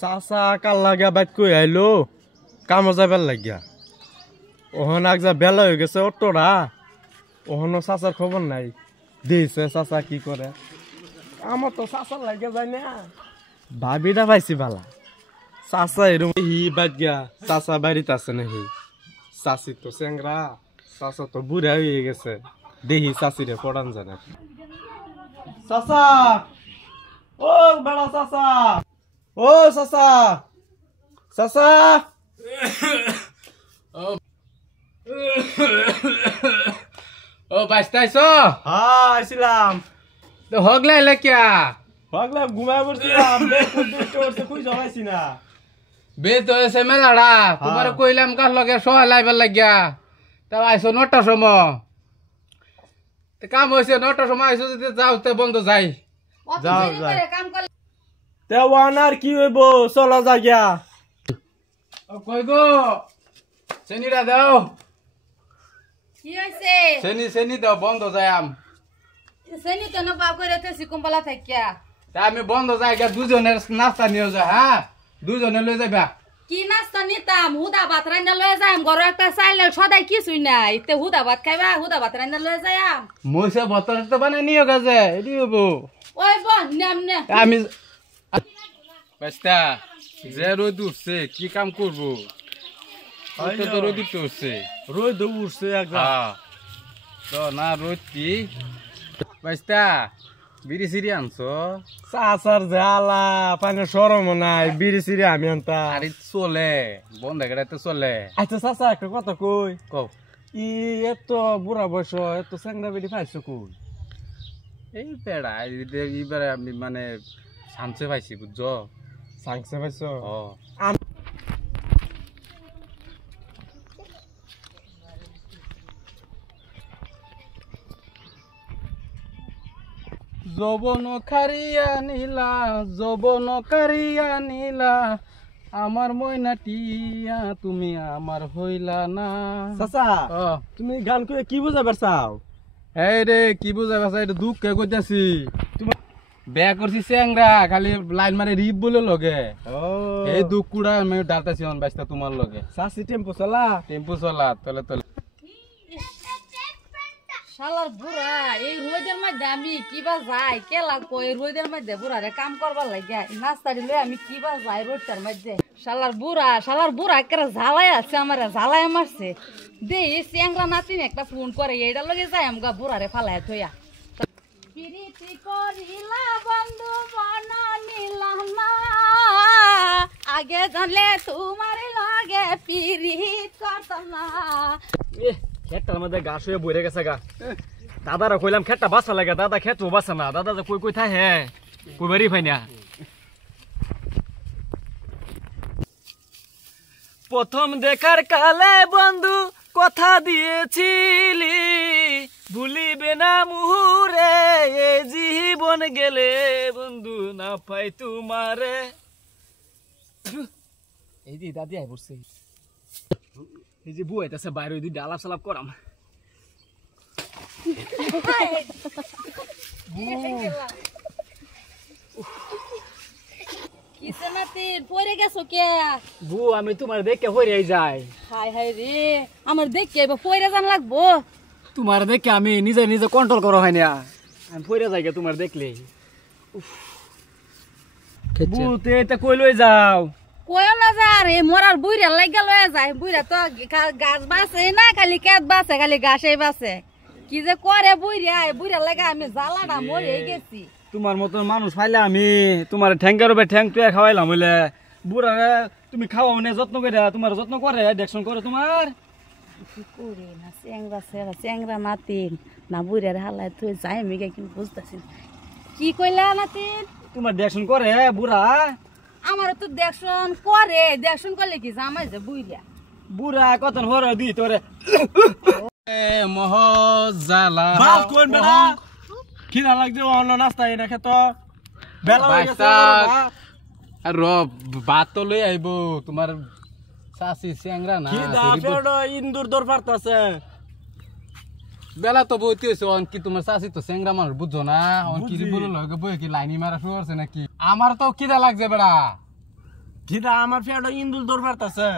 চাচা কাল লাগা বাইক কই আইলো কামো যাবার লাগিয়া ওহন আগজা বেলা হয়ে গেছে অটোরা ওহনো চাচার খবর নাই দিয়েছে চাচা কি করে আমার তো চাচার লাগে যায় না ভাবিটা পাইছি বালা চাচা এরম হি বাদ গিয়া চাচা বাড়িতে আছে নাকি চাচি তো চেংরা চাচা তো বুড়া হয়ে গেছে দেহি চাচিরে পড়ান জানে চাচা ও বেড়া চাচা ও চাচা চাচা ও বাইস্তাইছ হ্যাঁ আইছিলাম তো হগলে এলে কিয়া পাগলা ঘুমায় পড়ছিলাম বেশ করতে খুই জমাইছি না বে তো এসে মেলাড়া তোমার কইলাম কার লগে সহায় লাইবার লাগিয়া তা আইসো 9টার সময় কাম হয়েছে 9টার সময় আইসো যদি যাও তে বন্ধ যাই যাও যাই তে ওয়ানার কি হইব চলো জায়গা কই গো চেনিটা দাও কি হইছে চেনি দাও বন্ধ যাই আম সেনি তো না পাও করে তেছি কুম্বালা থাকিয়া তা আমি বন্ধ যাই গা দুজনের নাস্তা নিয়ে যা হ্যাঁ দুজনে লই যাবা কি নাস্তা নিতাম হুদা ভাত রান্না লয়ে যাইম ঘরে একটা চাইলে সদাই কিছুই নাই তে হুদা ভাত খাইবা হুদা ভাত রান্না লয়ে যাইম মইসা বতর তো বানাই নিও গাজে এডি হবো ওই বোন নেম নে আমি বাস্তা যে রোদ উঠছে কি কাম করবো তো রোদ উঠছে রোদ উঠছে একদম হ্যাঁ তো না রোদ কি বাস্তা বিড়ি সিরি আনছো চাচার জ্বালা পানি সরম নাই বিড়ি সিরি আমি আনতা আরে চলে বন্ধ তো চলে আচ্ছা চাচা একটা কথা কই কও ই এত বুড়া বয়স এত চেংরা বেড়ি পাইছো কই এই বেড়া এইবারে আমি মানে সামসে পাইছি বুঝছো সাংসে পাইছো ও যৌবন কারিয়া নীলা আমার ময়নাটিয়া তুমি আমার হইলা না চাচা ও তুমি গান কই কি বুঝাবার চাও এই রে কি বুঝা পাইছা এটা দুঃখ কে কইতাছি তুমি বেয়া করছি চেংরা খালি লাইন মারে রিপ বলে লগে ও এই দুঃখ কুড়া আমি ডালতাছি অন বাইস্তা তোমার লগে চাচি টেম্পো চলা টেম্পু চলা তলে তলে শালার বুড়া এই রোদের মধ্যে আমি কিবা যাই কেলা কই রোদের মধ্যে বুড়ারে কাম করবার লাগিয়া নাস্তা দিলে আমি কিবা যাই রোদটার মধ্যে শালার বুড়া কেরা ঝালাই আছে আমার ঝালাই মারছে দে চেংরা নাতিন একটা ফোন করে এইটা লগে যাই আমগা বুড়ারে ফালাই থইয়া প্রীতি করিলা বন্ধু বন নিলা না আগে জানলে তোমার লগে পিরিত করতাম না খেটটার মধ্যে ঘাস হয়ে বইরে গেছে গা দাদারা কইলাম খেটটা বাঁচা লাগে দাদা খেট বাঁচা না দাদা যে কই কই থাকে কই বাড়ি পাই না প্রথম দেখার কালে বন্ধু কথা দিয়েছিলি ভুলিবে না মুহুরে এ জীবন গেলে বন্ধু না পাই তোমারে এই দি দাদি আই পড়ছে এই যে বউ আইতাছে বাইরে ওই দুইটা আলাপ সালাপ করাম কিসে নাতি পড়ে গেছো কে বউ আমি তোমার দেখে হইরাই যাই হাই হাই রে আমার দেখে এবার পড়ে যান লাগবো তোমার দেখে আমি নিজে নিজে কন্ট্রোল করা হয় না আমি পড়ে যাই তোমার দেখলে বউ তে এটা কই লই যাও কয়ও না যা রে মরার বুইরা লাগা লয়ে যায় বুইরা তো গাছ বাসে না খালি কেত বাসে খালি ঘাসেই বাসে কি যে করে বুইরা লাগা আমি জ্বালাটা মরে গেছি তোমার মতন মানুষ পাইলে আমি তোমার ঠ্যাঙ্গের উপরে ঠ্যাং টুয়ে খাওয়াইলাম হইলে বুড়া তুমি খাওয়াও না যত্ন করে তোমার যত্ন করে দেখশন করে তোমার করে না চেংরা নাতিন না বুইরার হালাই তুই যাই আমি কিন্তু বুঝতেছি কি কইলা নাতিন তোমার দেখশন করে বুড়া আমার তো দেখশন করলে কি জামাই যে বুইরা বুড়া কতন হর দি তোরে এ মহ জালা বাল কোন বেটা খিদা লাগছে অন্য নাস্তা এনে খেত বেলা হয়ে গেছে আর ভাত তো লই আইব তোমার চাচি চেংরা না খিদা পেড় ইন্দুর দর পারতাছে বেলা তো বইতে হয়েছে অনকি তোমার চাচি তো চেংরা মানুষ বুঝছো না অনকি বলে লগে বই কি লাইনি মারা শুরু করছে নাকি আমার তো খিদা লাগছে বেড়া গীতা আমার ফেটো ইন্দুল দৌড় পারতাছে